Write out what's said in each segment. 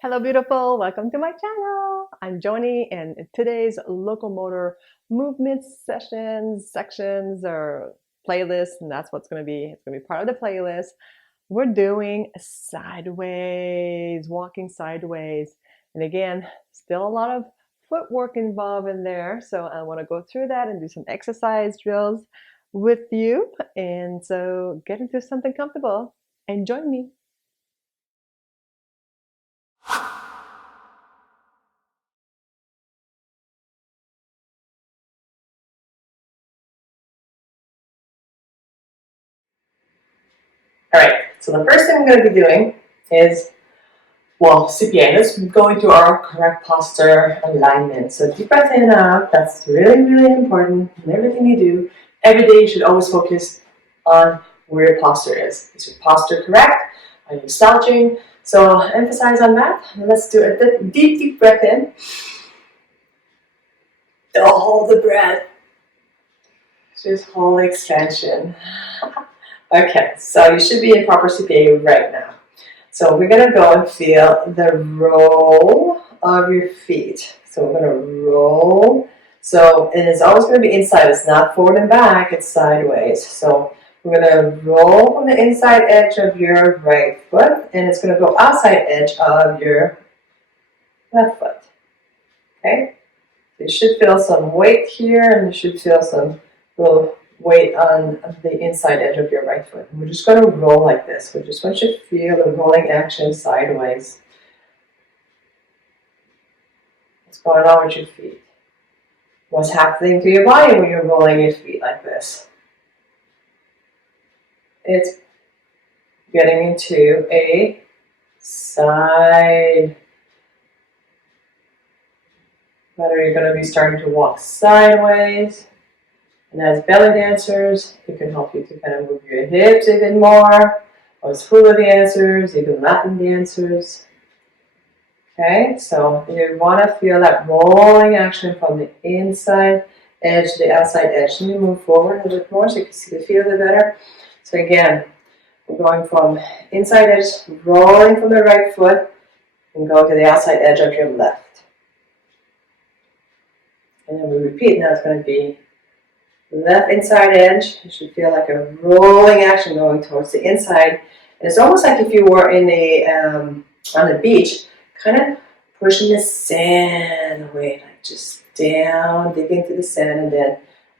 Hello, beautiful. Welcome to my channel. I'm Joany, and in today's Locomotor movement sections, or playlist, and that's what's going to be. It's going to be part of the playlist. We're doing sideways, walking sideways. And again, still a lot of footwork involved in there. So I want to go through that and do some exercise drills with you. And so get into something comfortable and join me. All right, so the first thing I'm going to be doing is, CPA, going to our correct posture alignment. So deep breath in and out, that's really, really important. In everything you do, every day you should always focus on where your posture is. Is your posture correct? Are you slouching? So emphasize on that. Let's do a deep, deep breath in. Don't hold the breath. Just hold expansion. Okay, so you should be in proper CPA right now. So we're going to go and feel the roll of your feet. So we're going to roll. So it is always going to be inside. It's not forward and back. It's sideways. So we're going to roll from the inside edge of your right foot, and it's going to go outside edge of your left foot. Okay? So you should feel some weight here, and you should feel some little weight on the inside edge of your right foot. And we're just going to roll like this. We just want you to feel the rolling action sideways. What's going on with your feet? What's happening to your body when you're rolling your feet like this? It's getting into a side. Whether you're going to be starting to walk sideways. And as belly dancers, it can help you to kind of move your hips even more. Or as hula dancers, even Latin dancers. Okay, so you want to feel that rolling action from the inside edge to the outside edge. Let me move forward a little bit more so you can see the feel a bit better. So again, we're going from inside edge, rolling from the right foot, and go to the outside edge of your left. And then we repeat. Now it's going to be left inside edge. You should feel like a rolling action going towards the inside. And it's almost like if you were in on the beach, kind of pushing the sand away, like just down, digging into the sand, and then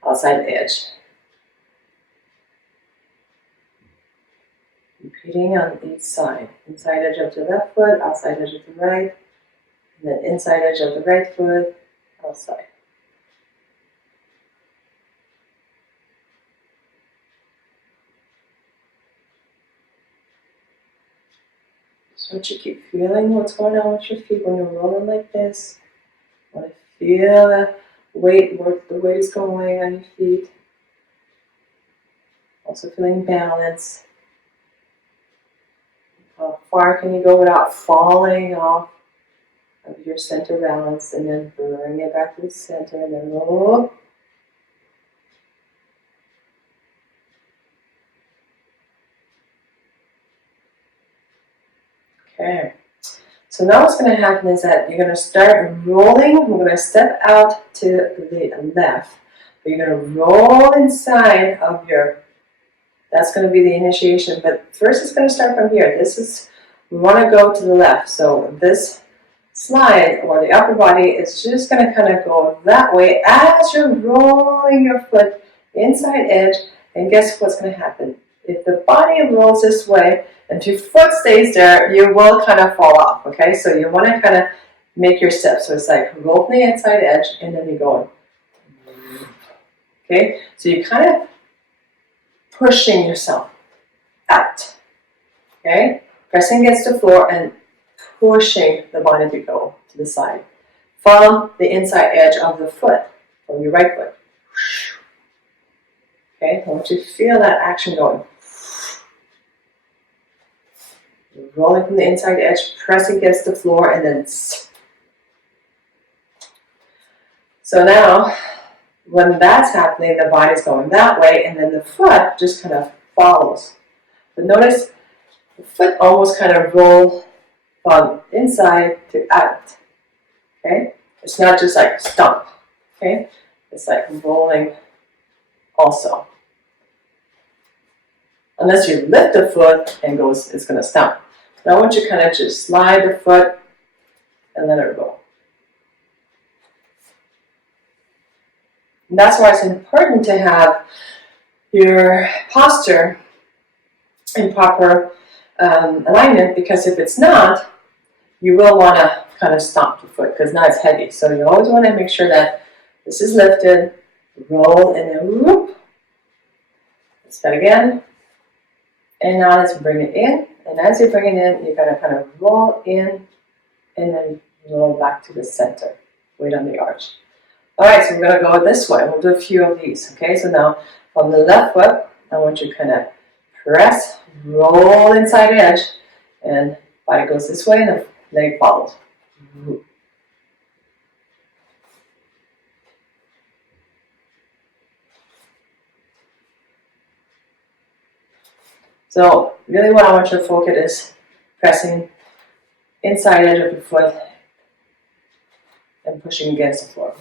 outside edge. Repeating on each side. Inside edge of the left foot, outside edge of the right, and then inside edge of the right foot, outside. So you keep feeling what's going on with your feet when you're rolling like this. Want to feel the weight, where the weight is going on your feet. Also feeling balance. How far can you go without falling off of your center balance, and then bring it back to the center, and then roll. Okay, so now what's going to happen is that you're going to start rolling. We're going to step out to the left, but you're going to roll inside of your, that's going to be the initiation, but first it's going to start from here. We want to go to the left, so this slide, or the upper body, is just going to kind of go that way as you're rolling your foot inside edge, and guess what's going to happen? If the body rolls this way, and your foot stays there, you will kind of fall off, okay? So you want to kind of make your step. So it's like roll from the inside edge, and then you go. Okay? So you're kind of pushing yourself out. Okay? Pressing against the floor and pushing the body to go to the side. From the inside edge of the foot, from your right foot. Okay? I want you to feel that action going. Rolling from the inside edge, pressing against the floor, and then. So now, when that's happening, the body's going that way, and then the foot just kind of follows. But notice the foot almost kind of rolls from inside to out. Okay? It's not just like stomp. Okay? It's like rolling also. Unless you lift the foot and goes, it's going to stomp. Now I want you to kind of just slide the foot and let it go. And that's why it's important to have your posture in proper alignment, because if it's not, you will want to kind of stomp the foot because now it's heavy. So you always want to make sure that this is lifted, roll, and then whoop. Let's that again. And now let's bring it in. And as you bring it in, you're going to kind of roll in and then roll back to the center. Weight on the arch. All right, so we're going to go this way. We'll do a few of these. Okay, so now from the left foot, I want you to kind of press, roll inside edge, and body goes this way and the leg follows. So really what I want you to focus is pressing inside edge of your foot and pushing against the floor.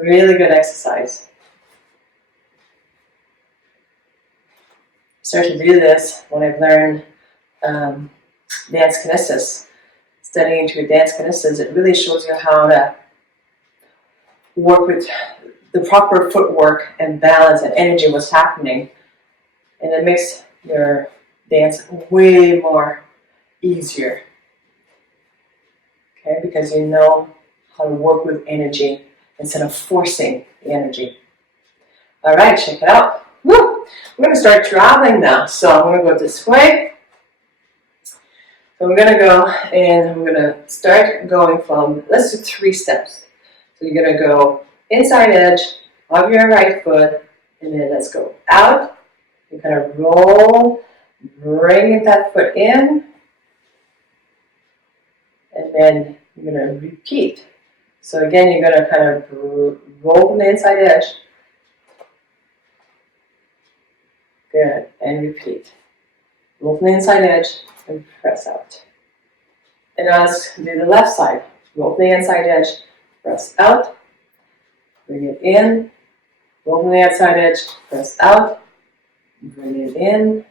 Really good exercise. I started to do this when I've learned dance kinesis. Studying into dance kinesis, it really shows you how to work with the proper footwork and balance and energy, what's happening. And it makes your dance way more easier. Okay, because you know how to work with energy instead of forcing the energy. All right, check it out. Woo! We're going to start traveling now. So I'm going to go this way. So we're going to go and we're going to start going from, let's do 3 steps. So you're going to go inside edge of your right foot, and then let's go out. You're going to roll, bring that foot in, and then you're going to repeat. So again, you're going to kind of roll from the inside edge. Good, and repeat. Roll from the inside edge and press out. And now let's do the left side. Roll from the inside edge, press out. Bring it in, roll from the outside edge, press out, bring it in,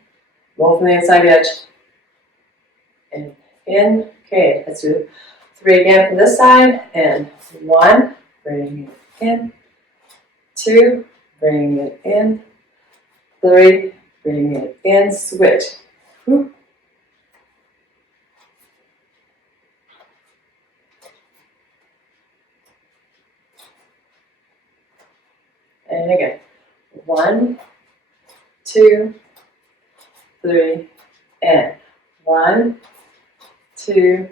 roll from the inside edge, and in. Okay, let's do 3 again from this side, and 1, bring it in, 2, bring it in, 3, bring it in, switch. Whoop. And again, 1, 2, 3, and 1, 2,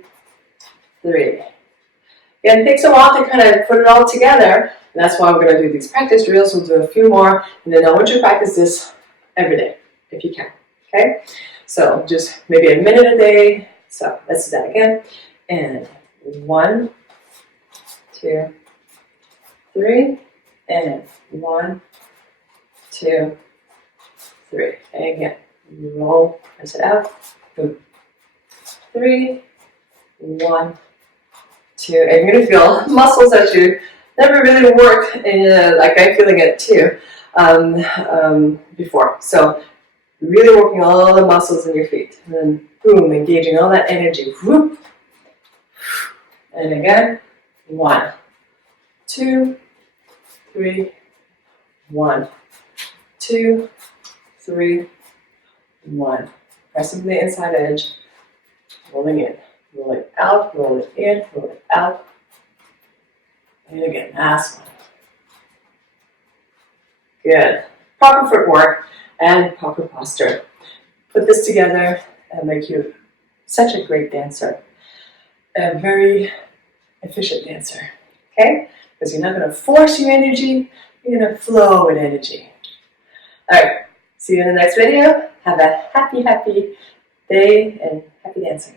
3. Again, it takes a while to kind of put it all together, and that's why we're going to do these practice drills. We'll do a few more, and then I want you to practice this every day, if you can, okay? So just maybe a minute a day. So let's do that again. And 1, 2, 3, and 1, 2, 3. And again, roll, press it out. 3, 1, 2. And you're going to feel muscles that you never really worked, and like I'm feeling it too before. So really working all the muscles in your feet. And then boom, engaging all that energy. Whoop. And again, 1, 2, 3, 1, 2, 3, 1. Pressing the inside edge, rolling in, roll it out, roll it in, roll it out. And again, last one. Good. Proper footwork and proper posture. Put this together and make you such a great dancer. A very efficient dancer. Okay? Because you're not going to force your energy, you're going to flow with energy. Alright, see you in the next video. Have a happy, happy day and happy dancing.